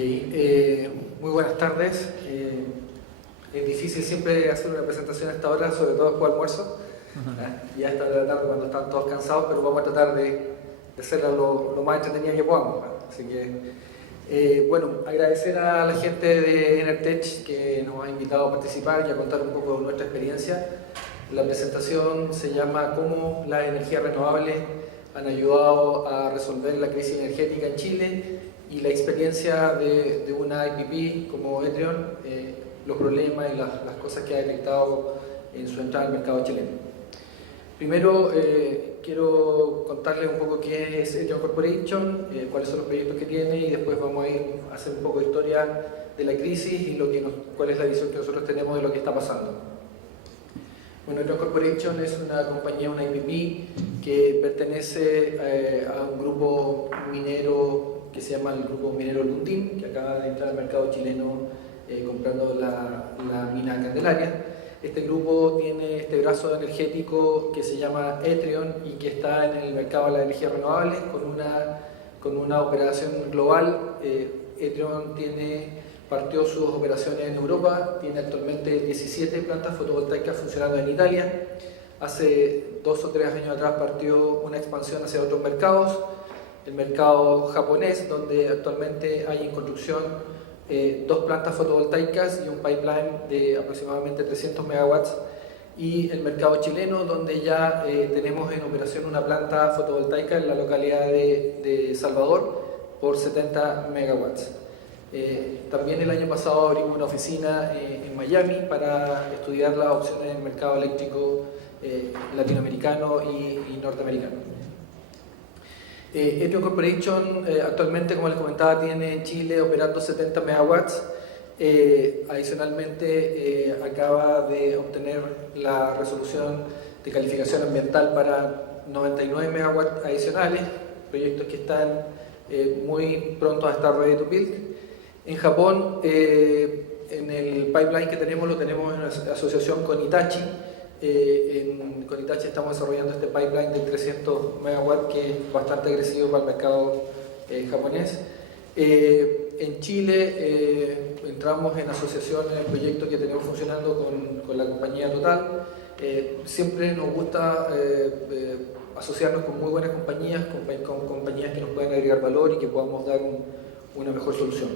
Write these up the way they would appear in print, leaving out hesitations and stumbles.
Muy buenas tardes. Es difícil siempre hacer una presentación a esta hora, sobre todo después del almuerzo. Ya esta hora de la tarde cuando están todos cansados, pero vamos a tratar de hacerla lo más entretenida que podamos. Así que, bueno, agradecer a la gente de Enertech que nos ha invitado a participar y a contar un poco de nuestra experiencia. La presentación se llama ¿Cómo las energías renovables han ayudado a resolver la crisis energética en Chile? Y la experiencia de una IPP como Etrion, los problemas y las cosas que ha detectado en su entrada al mercado chileno. Primero, quiero contarles un poco qué es Etrion Corporation, cuáles son los proyectos que tiene, y después vamos a ir a hacer un poco de historia de la crisis y cuál es la visión que nosotros tenemos de lo que está pasando. Bueno, Etrion Corporation es una compañía, una IPP, que pertenece a un grupo minero que se llama el Grupo Minero Lundin, que acaba de entrar al mercado chileno comprando la mina Candelaria. Este grupo tiene este brazo energético que se llama Etrion y que está en el mercado de las energías renovables con una operación global. Etrion partió sus operaciones en Europa, tiene actualmente 17 plantas fotovoltaicas funcionando en Italia. Hace 2 o 3 años atrás partió una expansión hacia otros mercados, el mercado japonés, donde actualmente hay en construcción 2 plantas fotovoltaicas y un pipeline de aproximadamente 300 megawatts, y el mercado chileno, donde ya tenemos en operación una planta fotovoltaica en la localidad de Salvador por 70 megawatts. También el año pasado abrimos una oficina en Miami para estudiar las opciones del mercado eléctrico latinoamericano y norteamericano. Etrion Corporation actualmente, como les comentaba, tiene en Chile operando 70 megawatts. Adicionalmente acaba de obtener la resolución de calificación ambiental para 99 megawatts adicionales, proyectos que están muy prontos a estar ready to build. En Japón, en el pipeline que tenemos, lo tenemos en asociación con Hitachi. Con Hitachi estamos desarrollando este pipeline de 300 megawatts que es bastante agresivo para el mercado japonés. En Chile entramos en asociación en el proyecto que tenemos funcionando con la compañía Total. Siempre nos gusta asociarnos con muy buenas compañías, con compañías que nos puedan agregar valor y que podamos dar una mejor solución.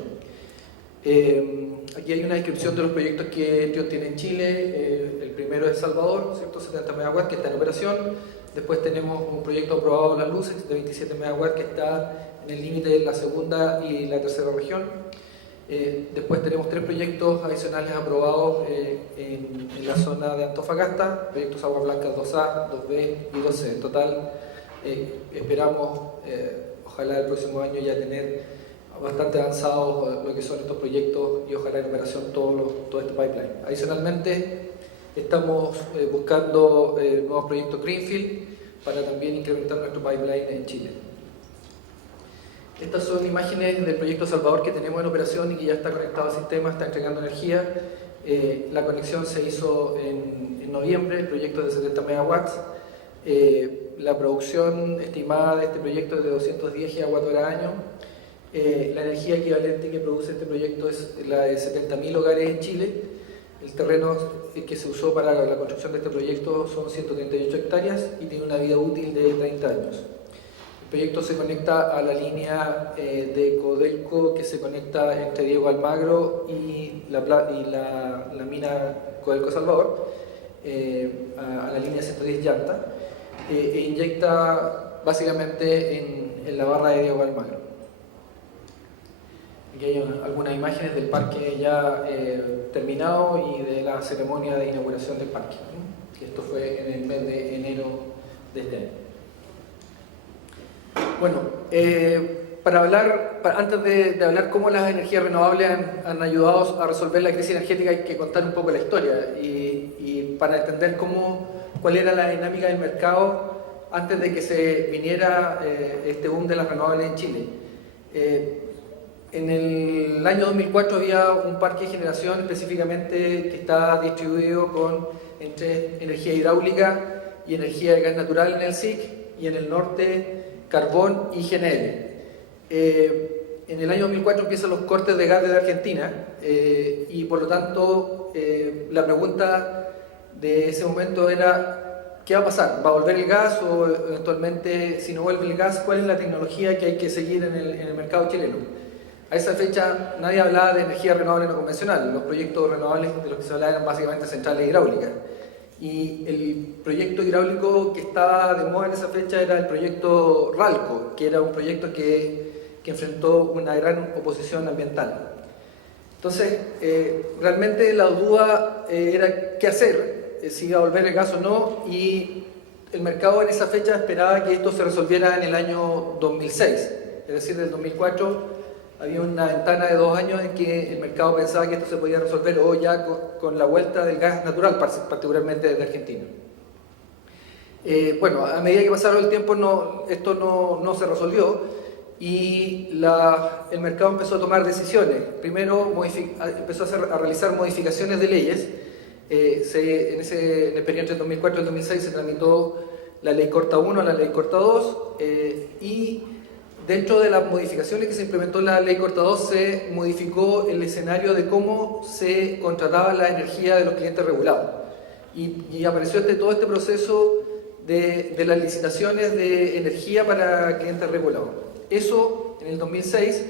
Aquí hay una descripción de los proyectos que Etrion tiene en Chile. El primero es Salvador, 170 megawatts, que está en operación. Después tenemos un proyecto aprobado, Las Luces, de 27 megawatts, que está en el límite de la segunda y la tercera región. Después tenemos 3 proyectos adicionales aprobados en la zona de Antofagasta, proyectos Agua Blanca 2A, 2B y 2C. En total, esperamos, ojalá el próximo año ya tener bastante avanzados lo que son estos proyectos y ojalá en operación todo este pipeline. Adicionalmente, estamos buscando nuevos proyectos Greenfield para también incrementar nuestro pipeline en Chile. Estas son imágenes del proyecto Salvador que tenemos en operación y que ya está conectado al sistema, está entregando energía. La conexión se hizo en noviembre, el proyecto es de 70 megawatts. La producción estimada de este proyecto es de 210 gigawatts año. La energía equivalente que produce este proyecto es la de 70.000 hogares en Chile. El terreno que se usó para la construcción de este proyecto son 138 hectáreas y tiene una vida útil de 30 años. El proyecto se conecta a la línea de Codelco que se conecta entre Diego Almagro y la mina Codelco Salvador, a la línea 110 Llanta, e inyecta básicamente en la barra de Diego Almagro. Aquí hay algunas imágenes del parque ya terminado y de la ceremonia de inauguración del parque. Esto fue en el mes de enero de este año. Bueno, antes de hablar cómo las energías renovables han ayudado a resolver la crisis energética, hay que contar un poco la historia y para entender cuál era la dinámica del mercado antes de que se viniera este boom de las renovables en Chile. En el año 2004 había un parque de generación específicamente que estaba distribuido entre energía hidráulica y energía de gas natural en el SIC, y en el norte carbón y GNL. en el año 2004 empiezan los cortes de gas desde Argentina y por lo tanto la pregunta de ese momento era ¿qué va a pasar? ¿Va a volver el gas o eventualmente si no vuelve el gas cuál es la tecnología que hay que seguir en el mercado chileno? A esa fecha nadie hablaba de energía renovable no convencional, los proyectos renovables de los que se hablaba eran básicamente centrales hidráulicas. Y el proyecto hidráulico que estaba de moda en esa fecha era el proyecto RALCO, que era un proyecto que enfrentó una gran oposición ambiental. Entonces, realmente la duda era qué hacer, si iba a volver el gas o no, y el mercado en esa fecha esperaba que esto se resolviera en el año 2006, es decir, del 2004 había una ventana de 2 años en que el mercado pensaba que esto se podía resolver o ya con la vuelta del gas natural, particularmente desde Argentina. Bueno, a medida que pasaron el tiempo esto no se resolvió y el mercado empezó a tomar decisiones. Primero empezó a realizar modificaciones de leyes. En el periodo entre el 2004 y el 2006 se tramitó la Ley Corta 1, la Ley Corta 2 y dentro de las modificaciones que se implementó en la Ley Corta 2 se modificó el escenario de cómo se contrataba la energía de los clientes regulados. Y apareció todo este proceso de las licitaciones de energía para clientes regulados. Eso, en el 2006,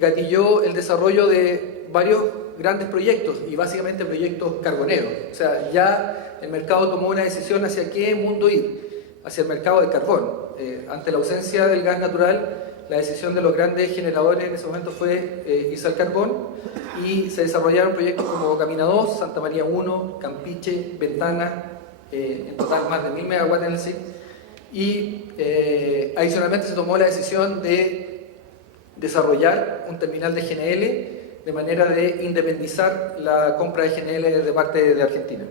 gatilló el desarrollo de varios grandes proyectos, y básicamente proyectos carboneros. O sea, ya el mercado tomó una decisión hacia qué mundo ir, hacia el mercado de carbón. Ante la ausencia del gas natural, la decisión de los grandes generadores en ese momento fue irse al carbón y se desarrollaron proyectos como Camina 2, Santa María 1, Campiche, Ventana, en total más de 1000 megawatts en el SIC, y adicionalmente se tomó la decisión de desarrollar un terminal de GNL de manera de independizar la compra de GNL de parte de Argentina.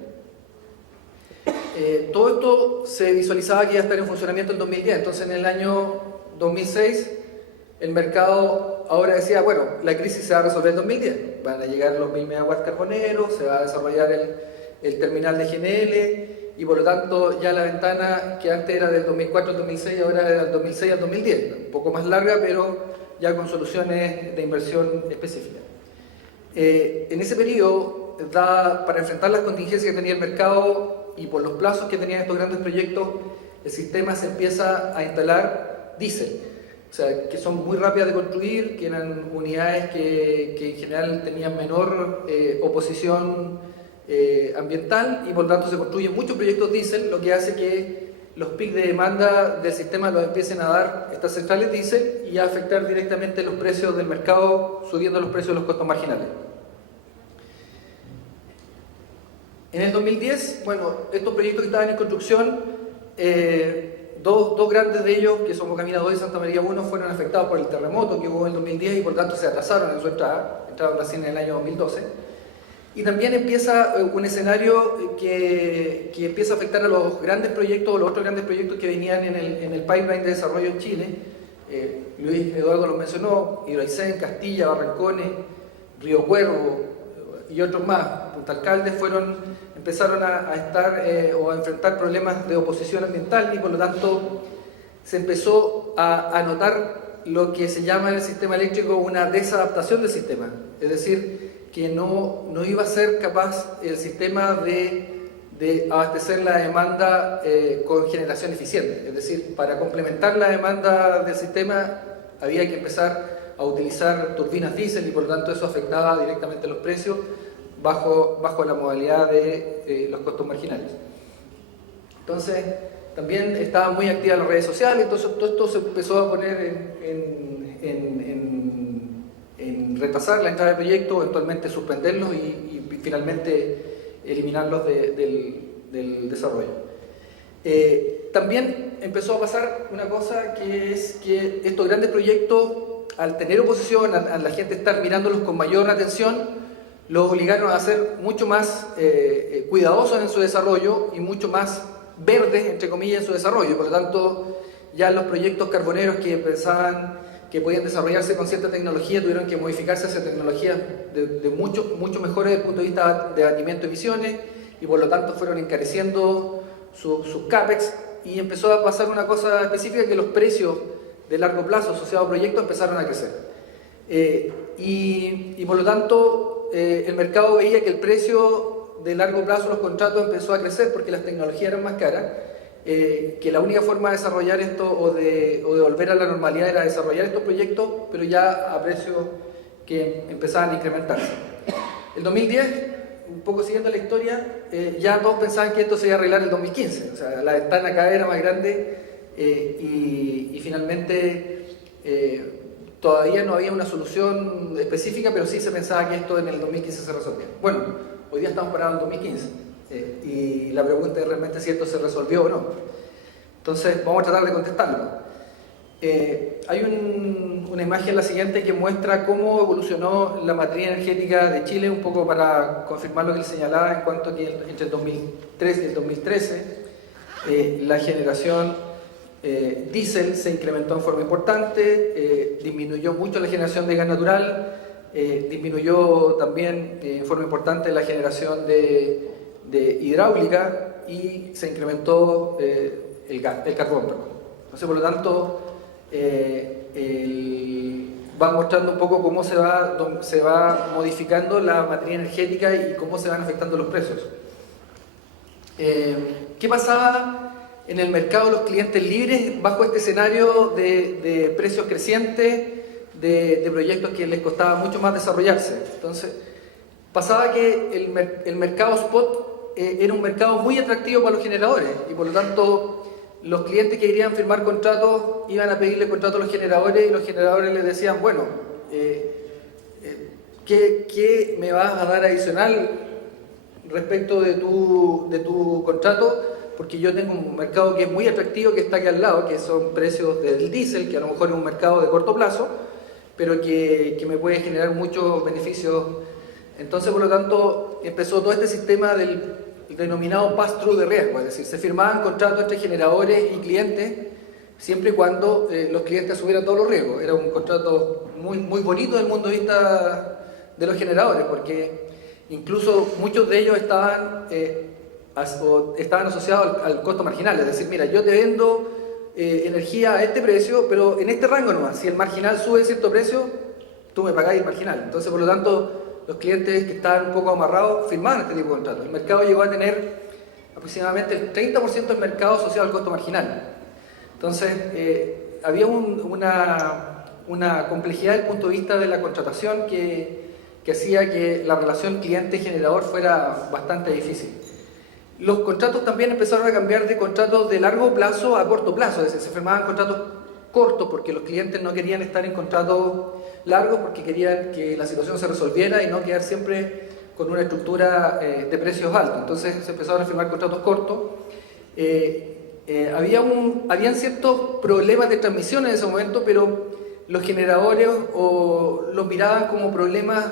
Todo esto se visualizaba que iba a estar en funcionamiento en 2010, entonces en el año 2006 el mercado ahora decía, bueno, la crisis se va a resolver en 2010, van a llegar los 1000 megawatts carboneros, se va a desarrollar el terminal de GNL y por lo tanto ya la ventana que antes era del 2004 al 2006 ahora era del 2006 al 2010, un poco más larga pero ya con soluciones de inversión específicas. En ese periodo, para enfrentar las contingencias que tenía el mercado y por los plazos que tenían estos grandes proyectos, el sistema se empieza a instalar diésel, o sea, que son muy rápidas de construir, que eran unidades que en general tenían menor oposición ambiental y por lo tanto se construyen muchos proyectos diésel, lo que hace que los picos de demanda del sistema los empiecen a dar estas centrales diésel y a afectar directamente los precios del mercado, subiendo los precios de los costos marginales. En el 2010, bueno, estos proyectos que estaban en construcción, dos grandes de ellos, que son Camina 2 y Santa María 1, fueron afectados por el terremoto que hubo en el 2010 y por tanto se atrasaron en su entrada, entraron recién en el año 2012. Y también empieza un escenario que empieza a afectar a los grandes proyectos, o los otros grandes proyectos que venían en el pipeline de desarrollo en Chile. Luis Eduardo los mencionó, Hidroaicén, Castilla, Barrancones, Río Cuervo y otros más, Punta Alcalde, empezaron a estar o a enfrentar problemas de oposición ambiental y por lo tanto se empezó a notar lo que se llama en el sistema eléctrico una desadaptación del sistema, es decir, que no iba a ser capaz el sistema de abastecer la demanda con generación eficiente, es decir, para complementar la demanda del sistema había que empezar a utilizar turbinas diésel y por lo tanto eso afectaba directamente los precios bajo la modalidad de los costos marginales. Entonces, también estaban muy activas las redes sociales, entonces todo esto se empezó a poner en retrasar la entrada del proyecto, eventualmente suspenderlos y finalmente eliminarlos del desarrollo. También empezó a pasar una cosa que es que estos grandes proyectos, al tener oposición, a la gente estar mirándolos con mayor atención, los obligaron a ser mucho más cuidadosos en su desarrollo y mucho más verdes, entre comillas, en su desarrollo. Por lo tanto, ya los proyectos carboneros que pensaban que podían desarrollarse con cierta tecnología tuvieron que modificarse hacia tecnologías de mucho mejores desde el punto de vista de abatimiento de emisiones y por lo tanto fueron encareciendo sus CAPEX y empezó a pasar una cosa específica, que los precios de largo plazo asociados a proyectos empezaron a crecer. Y por lo tanto el mercado veía que el precio de largo plazo de los contratos empezó a crecer porque las tecnologías eran más caras, que la única forma de desarrollar esto o de volver a la normalidad era desarrollar estos proyectos, pero ya a precios que empezaban a incrementarse. El 2010, un poco siguiendo la historia, ya todos pensaban que esto se iba a arreglar el 2015, o sea, la ventana cada vez era más grande y finalmente todavía no había una solución específica, pero sí se pensaba que esto en el 2015 se resolvía. Bueno, hoy día estamos parados en 2015 y la pregunta es realmente si esto se resolvió o no. Entonces vamos a tratar de contestarlo. Hay una imagen, la siguiente, que muestra cómo evolucionó la matriz energética de Chile, un poco para confirmar lo que él señalaba en cuanto a que entre el 2003 y el 2013 la generación diésel se incrementó en forma importante, disminuyó mucho la generación de gas natural, disminuyó también en forma importante la generación de hidráulica y se incrementó el carbón. Entonces, por lo tanto, va mostrando un poco cómo se va modificando la matriz energética y cómo se van afectando los precios. ¿Qué pasaba en el mercado de los clientes libres bajo este escenario de precios crecientes, de proyectos que les costaba mucho más desarrollarse? Entonces, pasaba que el mercado spot era un mercado muy atractivo para los generadores y por lo tanto los clientes que querían firmar contratos iban a pedirle contratos a los generadores y los generadores les decían, bueno, ¿qué me vas a dar adicional respecto de tu contrato? Porque yo tengo un mercado que es muy atractivo, que está aquí al lado, que son precios del diésel, que a lo mejor es un mercado de corto plazo, pero que me puede generar muchos beneficios. Entonces, por lo tanto, empezó todo este sistema del denominado pass-through de riesgo, es decir, se firmaban contratos entre generadores y clientes siempre y cuando los clientes asumieran todos los riesgos. Era un contrato muy, muy bonito desde el punto de vista de los generadores, porque incluso muchos de ellos estaban asociados al costo marginal, es decir, mira, yo te vendo energía a este precio, pero en este rango nomás, si el marginal sube a cierto precio, tú me pagás el marginal. Entonces, por lo tanto, los clientes que estaban un poco amarrados firmaban este tipo de contratos. El mercado llegó a tener aproximadamente el 30% del mercado asociado al costo marginal. Entonces, había una complejidad desde el punto de vista de la contratación que hacía que la relación cliente-generador fuera bastante difícil. Los contratos también empezaron a cambiar de contratos de largo plazo a corto plazo, es decir, se firmaban contratos cortos porque los clientes no querían estar en contratos largos porque querían que la situación se resolviera y no quedar siempre con una estructura de precios altos. Entonces se empezaron a firmar contratos cortos. Habían ciertos problemas de transmisión en ese momento, pero los generadores los miraban como problemas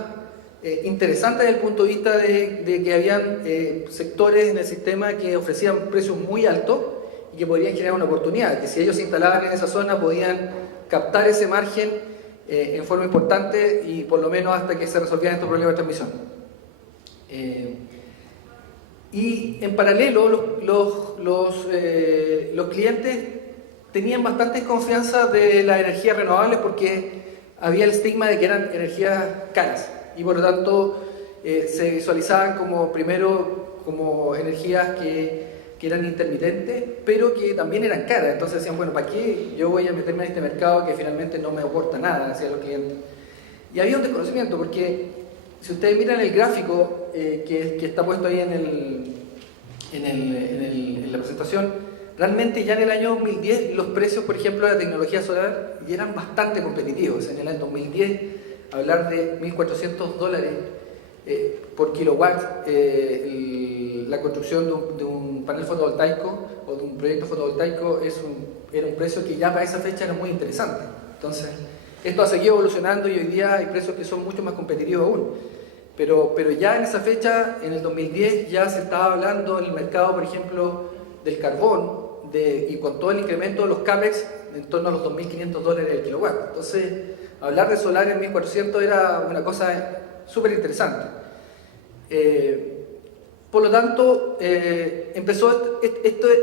interesantes desde el punto de vista de que habían sectores en el sistema que ofrecían precios muy altos y que podrían generar una oportunidad, que si ellos se instalaban en esa zona podían captar ese margen en forma importante y por lo menos hasta que se resolvieran estos problemas de transmisión. Y en paralelo los clientes tenían bastante desconfianza de las energías renovables porque había el estigma de que eran energías caras y por lo tanto se visualizaban como energías que eran intermitentes, pero que también eran caras. Entonces decían, bueno, ¿para qué yo voy a meterme en este mercado que finalmente no me aporta nada hacia los clientes? Y había un desconocimiento, porque si ustedes miran el gráfico que está puesto ahí en la presentación, realmente ya en el año 2010 los precios, por ejemplo, de la tecnología solar ya eran bastante competitivos. En el año 2010, hablar de $1.400 por kilowatt, la construcción de un panel fotovoltaico o de un proyecto fotovoltaico era un precio que ya para esa fecha era muy interesante. Entonces, esto ha seguido evolucionando y hoy día hay precios que son mucho más competitivos aún. Pero ya en esa fecha, en el 2010, ya se estaba hablando en el mercado, por ejemplo, del carbón y con todo el incremento de los CAPEX en torno a los $2.500 el kilowatt. Entonces, hablar de solar en 1.400 era una cosa súper interesante. Por lo tanto, empezó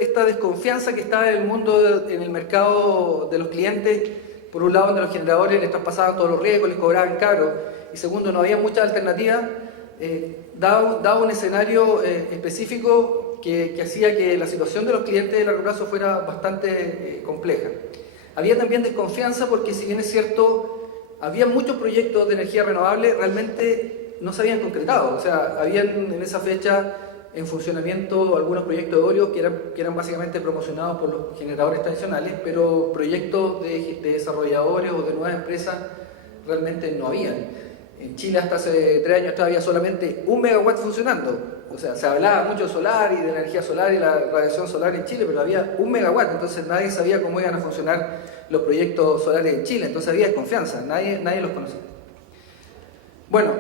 esta desconfianza que estaba en el mundo, en el mercado de los clientes, por un lado, donde los generadores les traspasaban todos los riesgos, les cobraban caro, y segundo, no había muchas alternativas, daba un escenario específico que hacía que la situación de los clientes de largo plazo fuera bastante compleja. Había también desconfianza porque, si bien es cierto, había muchos proyectos de energía renovable, realmente no se habían concretado. O sea, habían en esa fecha en funcionamiento algunos proyectos eólicos que eran básicamente promocionados por los generadores tradicionales, pero proyectos de desarrolladores o de nuevas empresas realmente no habían. En Chile hasta hace 3 años había solamente 1 megawatt funcionando. O sea, se hablaba mucho de solar y de la energía solar y la radiación solar en Chile, pero había 1 megawatt, entonces nadie sabía cómo iban a funcionar los proyectos solares en Chile, entonces había desconfianza, nadie los conocía. Bueno,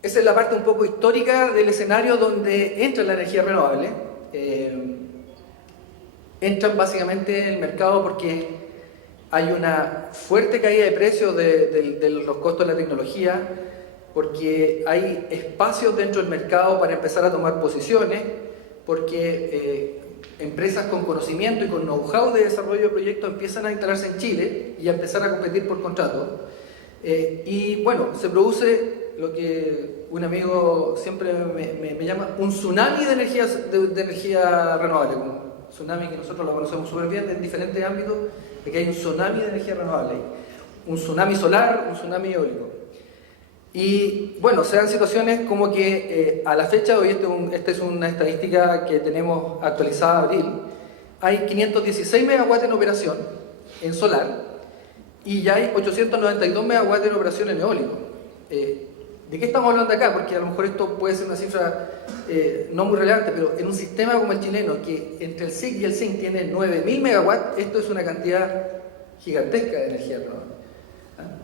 esa es la parte un poco histórica del escenario donde entra la energía renovable. Entran básicamente en el mercado porque hay una fuerte caída de precios de los costos de la tecnología, porque hay espacios dentro del mercado para empezar a tomar posiciones, porque empresas con conocimiento y con know-how de desarrollo de proyectos empiezan a instalarse en Chile y a empezar a competir por contratos. Y bueno, se produce lo que un amigo siempre me llama un tsunami de energía renovable, un tsunami que nosotros lo conocemos súper bien en diferentes ámbitos, de que hay un tsunami de energía renovable, un tsunami solar, un tsunami eólico. Y bueno, se dan situaciones como que a la fecha de hoy, esta es una estadística que tenemos actualizada abril, hay 516 megawatts en operación en solar y ya hay 892 megawatts en operación en eólico. ¿De qué estamos hablando acá? Porque a lo mejor esto puede ser una cifra no muy relevante, pero en un sistema como el chileno, que entre el SIC y el SINC tiene 9000 megawatts, esto es una cantidad gigantesca de energía renovable.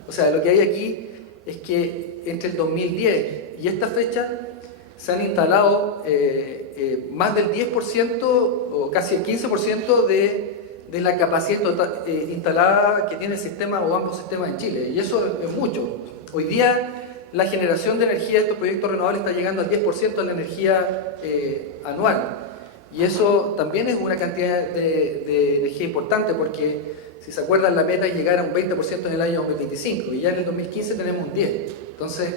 O sea, lo que hay aquí es que entre el 2010 y esta fecha se han instalado más del 10% o casi el 15% de la capacidad instalada que tiene el sistema o ambos sistemas en Chile, y eso es mucho. Hoy día la generación de energía de estos proyectos renovables está llegando al 10% de la energía anual, y eso también es una cantidad de energía importante, porque si se acuerdan, la meta es llegar a un 20% en el año 2025 y ya en el 2015 tenemos un 10%. Entonces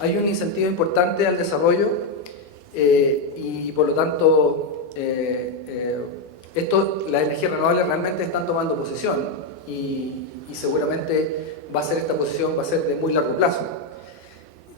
hay un incentivo importante al desarrollo y por lo tanto las energías renovables realmente están tomando posición y seguramente esta posición va a ser de muy largo plazo.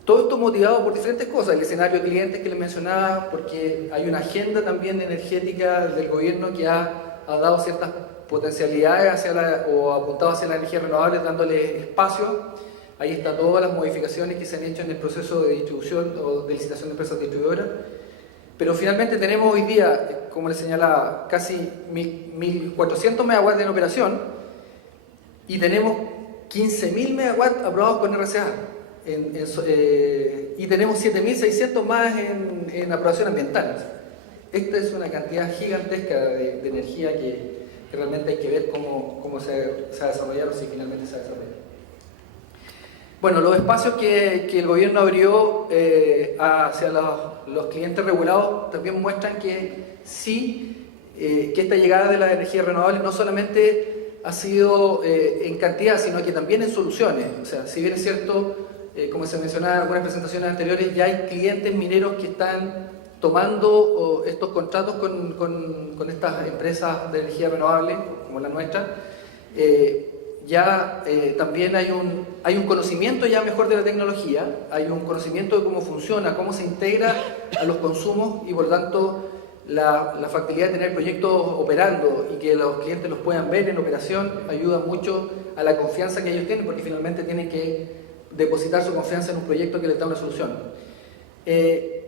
Todo esto motivado por diferentes cosas, el escenario de clientes que les mencionaba, porque hay una agenda también energética del gobierno que ha dado ciertas potencialidades o apuntado hacia la energía renovable, dándole espacio. Ahí están todas las modificaciones que se han hecho en el proceso de distribución o de licitación de empresas distribuidoras. Pero finalmente tenemos hoy día, como les señalaba, casi 1400 megawatts en operación y tenemos 15.000 megawatts aprobados con RCA. Y tenemos 7.600 más en aprobación ambiental. Esta es una cantidad gigantesca de energía que realmente hay que ver cómo se va a desarrollar o si finalmente se va a desarrollar. Bueno, los espacios que el gobierno abrió hacia los clientes regulados también muestran que sí, que esta llegada de las energías renovables no solamente ha sido en cantidad, sino que también en soluciones. O sea, si bien es cierto, como se mencionaba en algunas presentaciones anteriores, ya hay clientes mineros que están tomando estos contratos con estas empresas de energía renovable, como la nuestra. También hay un conocimiento ya mejor de la tecnología, hay un conocimiento de cómo funciona, cómo se integra a los consumos y por lo tanto la factibilidad de tener proyectos operando y que los clientes los puedan ver en operación ayuda mucho a la confianza que ellos tienen, porque finalmente tienen que depositar su confianza en un proyecto que les da una solución.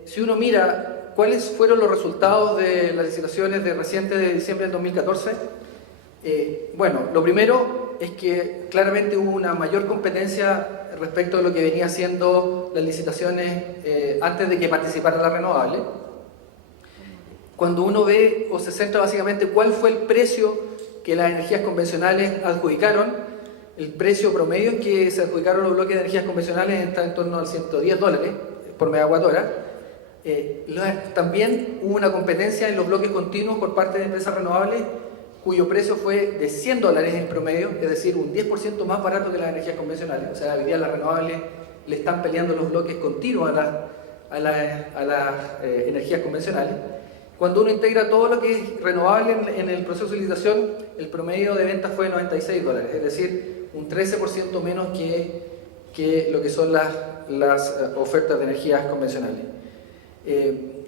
Si uno mira cuáles fueron los resultados de las licitaciones recientes de diciembre del 2014, bueno, lo primero es que claramente hubo una mayor competencia respecto a lo que venía haciendo las licitaciones antes de que participara la renovable. Cuando uno ve o se centra básicamente cuál fue el precio que las energías convencionales adjudicaron, el precio promedio en que se adjudicaron los bloques de energías convencionales está en torno al $110 por megawatt hora. También hubo una competencia en los bloques continuos por parte de empresas renovables cuyo precio fue de $100 en promedio, es decir, un 10% más barato que las energías convencionales. O sea, hoy día las renovables le están peleando los bloques continuos a las energías convencionales. Cuando uno integra todo lo que es renovable en el proceso de licitación, el promedio de ventas fue de $96, es decir, un 13% menos que lo que son las ofertas de energías convencionales.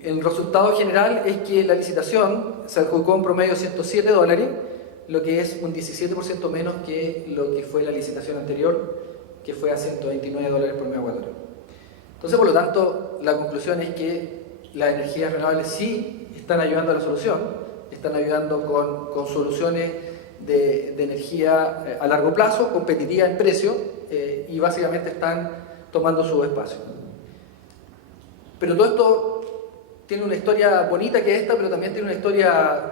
El resultado general es que la licitación se adjudicó en promedio $107, lo que es un 17% menos que lo que fue la licitación anterior, que fue a $129 por megawatt hora. Entonces, por lo tanto, la conclusión es que las energías renovables sí están ayudando a la solución, están ayudando con soluciones de energía a largo plazo, competitiva en precio, y básicamente están tomando su espacio. Pero todo esto tiene una historia bonita que esta, pero también tiene una historia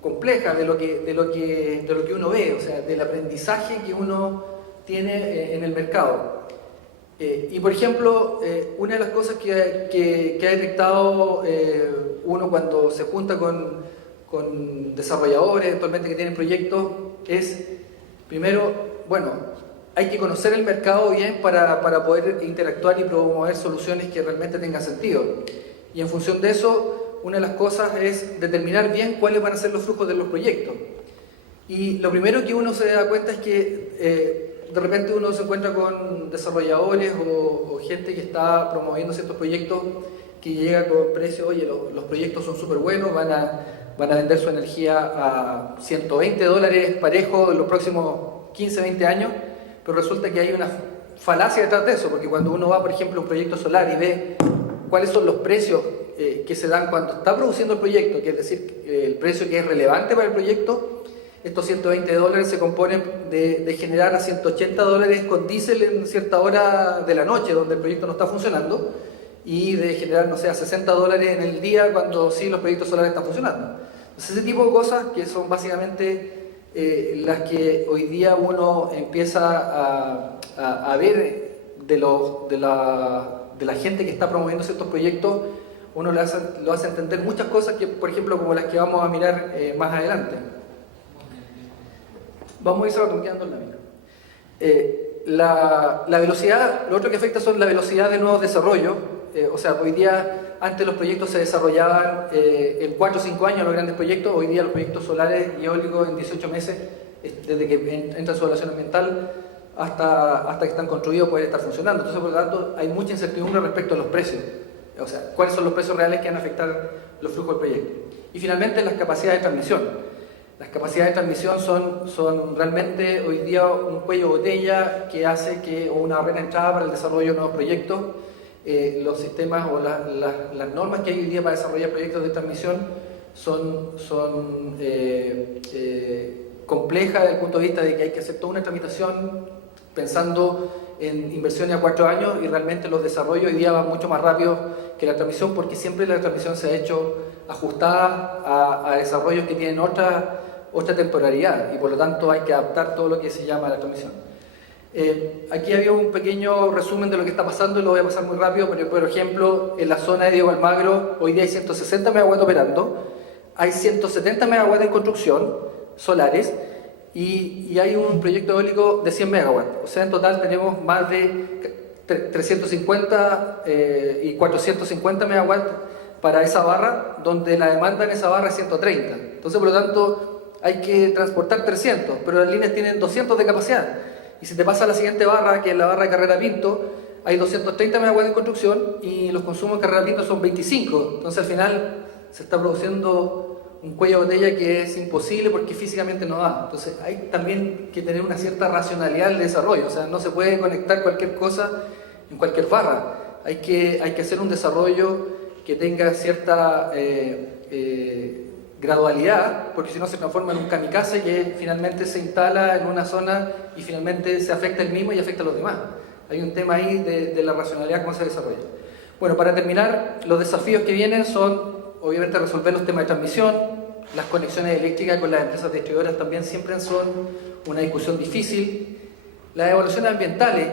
compleja de lo que uno ve, o sea, del aprendizaje que uno tiene en el mercado. Y por ejemplo, una de las cosas que ha detectado uno cuando se junta con desarrolladores actualmente que tienen proyectos es, primero, bueno, hay que conocer el mercado bien para poder interactuar y promover soluciones que realmente tengan sentido. Y en función de eso, una de las cosas es determinar bien cuáles van a ser los flujos de los proyectos. Y lo primero que uno se da cuenta es que de repente uno se encuentra con desarrolladores o gente que está promoviendo ciertos proyectos que llega con precios, oye, los proyectos son súper buenos, van a vender su energía a $120 parejo en los próximos 15, 20 años, pero resulta que hay una falacia detrás de eso, porque cuando uno va, por ejemplo, a un proyecto solar y ve cuáles son los precios que se dan cuando está produciendo el proyecto, que es decir, el precio que es relevante para el proyecto, estos $120 se componen de generar a $180 con diésel en cierta hora de la noche, donde el proyecto no está funcionando, y de generar, no sé, a $60 en el día cuando sí los proyectos solares están funcionando. Entonces, ese tipo de cosas que son básicamente las que hoy día uno empieza a ver de la gente que está promoviendo ciertos proyectos, uno lo hace entender muchas cosas que, por ejemplo, como las que vamos a mirar más adelante. Vamos a ir salteando en la micro. La velocidad, lo otro que afecta son la velocidad de nuevos desarrollos. O sea, hoy día, antes los proyectos se desarrollaban en 4 o 5 años, los grandes proyectos. Hoy día los proyectos solares y eólicos en 18 meses, desde que entra su evaluación ambiental hasta que están construidos, pueden estar funcionando. Entonces, por lo tanto, hay mucha incertidumbre respecto a los precios. O sea, cuáles son los precios reales que van a afectar los flujos del proyecto. Y finalmente, las capacidades de transmisión. Las capacidades de transmisión son realmente hoy día un cuello de botella que hace que, o una barrera de entrada para el desarrollo de nuevos proyectos. Los sistemas o las normas que hay hoy día para desarrollar proyectos de transmisión son complejas desde el punto de vista de que hay que hacer toda una tramitación pensando en inversiones a 4 años, y realmente los desarrollos hoy día van mucho más rápido que la transmisión, porque siempre la transmisión se ha hecho ajustada a desarrollos que tienen otra temporalidad, y por lo tanto hay que adaptar todo lo que se llama la transmisión. Aquí había un pequeño resumen de lo que está pasando, y lo voy a pasar muy rápido, pero por ejemplo, en la zona de Diego Almagro, hoy día hay 160 megawatts operando, hay 170 megawatts en construcción, solares, y hay un proyecto eólico de 100 megawatts. O sea, en total tenemos más de 350 y 450 megawatts para esa barra, donde la demanda en esa barra es 130. Entonces, por lo tanto, hay que transportar 300, pero las líneas tienen 200 de capacidad. Y si te pasa a la siguiente barra, que es la barra de Carrera Pinto, hay 230 megawatts en construcción y los consumos en Carrera Pinto son 25. Entonces, al final, se está produciendo un cuello de botella que es imposible porque físicamente no da. Entonces, hay también que tener una cierta racionalidad del desarrollo. O sea, no se puede conectar cualquier cosa en cualquier barra. Hay que hacer un desarrollo que tenga cierta gradualidad, porque si no se transforma en un kamikaze que finalmente se instala en una zona y finalmente se afecta el mismo y afecta a los demás. Hay un tema ahí de la racionalidad, cómo se desarrolla. Bueno, para terminar, los desafíos que vienen son, obviamente, resolver los temas de transmisión. Las conexiones eléctricas con las empresas distribuidoras también siempre son una discusión difícil. Las evaluaciones ambientales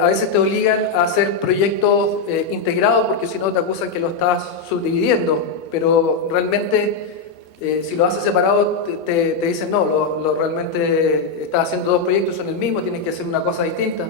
a veces te obligan a hacer proyectos integrados, porque si no te acusan que lo estás subdividiendo, pero realmente Si lo haces separado, te dicen no, realmente estás haciendo dos proyectos, son el mismo, tienes que hacer una cosa distinta.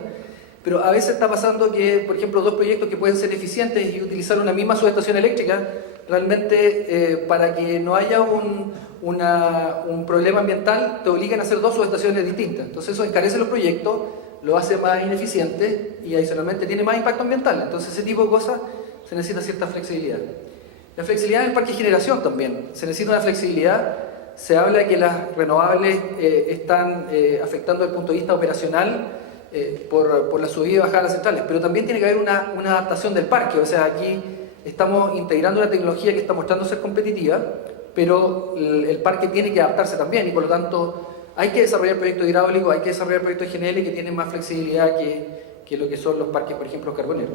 Pero a veces está pasando que, por ejemplo, dos proyectos que pueden ser eficientes y utilizar una misma subestación eléctrica, realmente para que no haya un problema ambiental, te obligan a hacer dos subestaciones distintas. Entonces eso encarece los proyectos, lo hace más ineficiente y adicionalmente tiene más impacto ambiental. Entonces ese tipo de cosas se necesita cierta flexibilidad. La flexibilidad en el parque de generación también. Se necesita una flexibilidad. Se habla de que las renovables están afectando desde el punto de vista operacional por la subida y bajada de las centrales, pero también tiene que haber una adaptación del parque. O sea, aquí estamos integrando una tecnología que está mostrando ser competitiva, pero el parque tiene que adaptarse también y por lo tanto hay que desarrollar proyectos hidráulicos, hay que desarrollar proyectos de GNL que tienen más flexibilidad que lo que son los parques, por ejemplo, carboneros.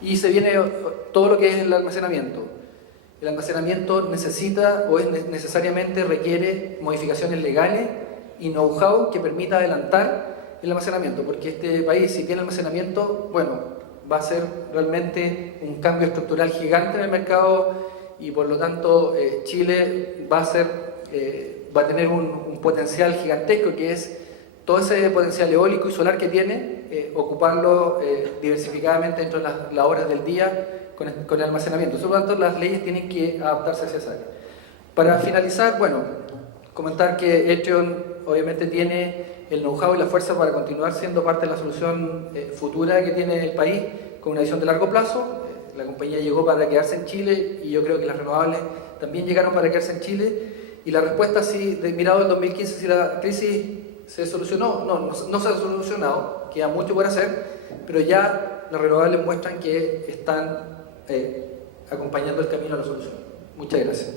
Y se viene todo lo que es el almacenamiento. El almacenamiento necesita o necesariamente requiere modificaciones legales y know-how que permita adelantar el almacenamiento, porque este país, si tiene almacenamiento, bueno, va a ser realmente un cambio estructural gigante en el mercado y por lo tanto Chile va a tener un potencial gigantesco que es todo ese potencial eólico y solar que tiene, ocuparlo diversificadamente dentro de las horas del día con el almacenamiento. Por lo tanto, las leyes tienen que adaptarse hacia esa área. Para finalizar, bueno, comentar que Etrion obviamente tiene el know-how y la fuerza para continuar siendo parte de la solución futura que tiene el país con una visión de largo plazo. La compañía llegó para quedarse en Chile y yo creo que las renovables también llegaron para quedarse en Chile. Y la respuesta, si mirado el 2015, si la crisis se solucionó, no se ha solucionado, queda mucho por hacer, pero ya las renovables muestran que están acompañando el camino a la solución. Muchas gracias.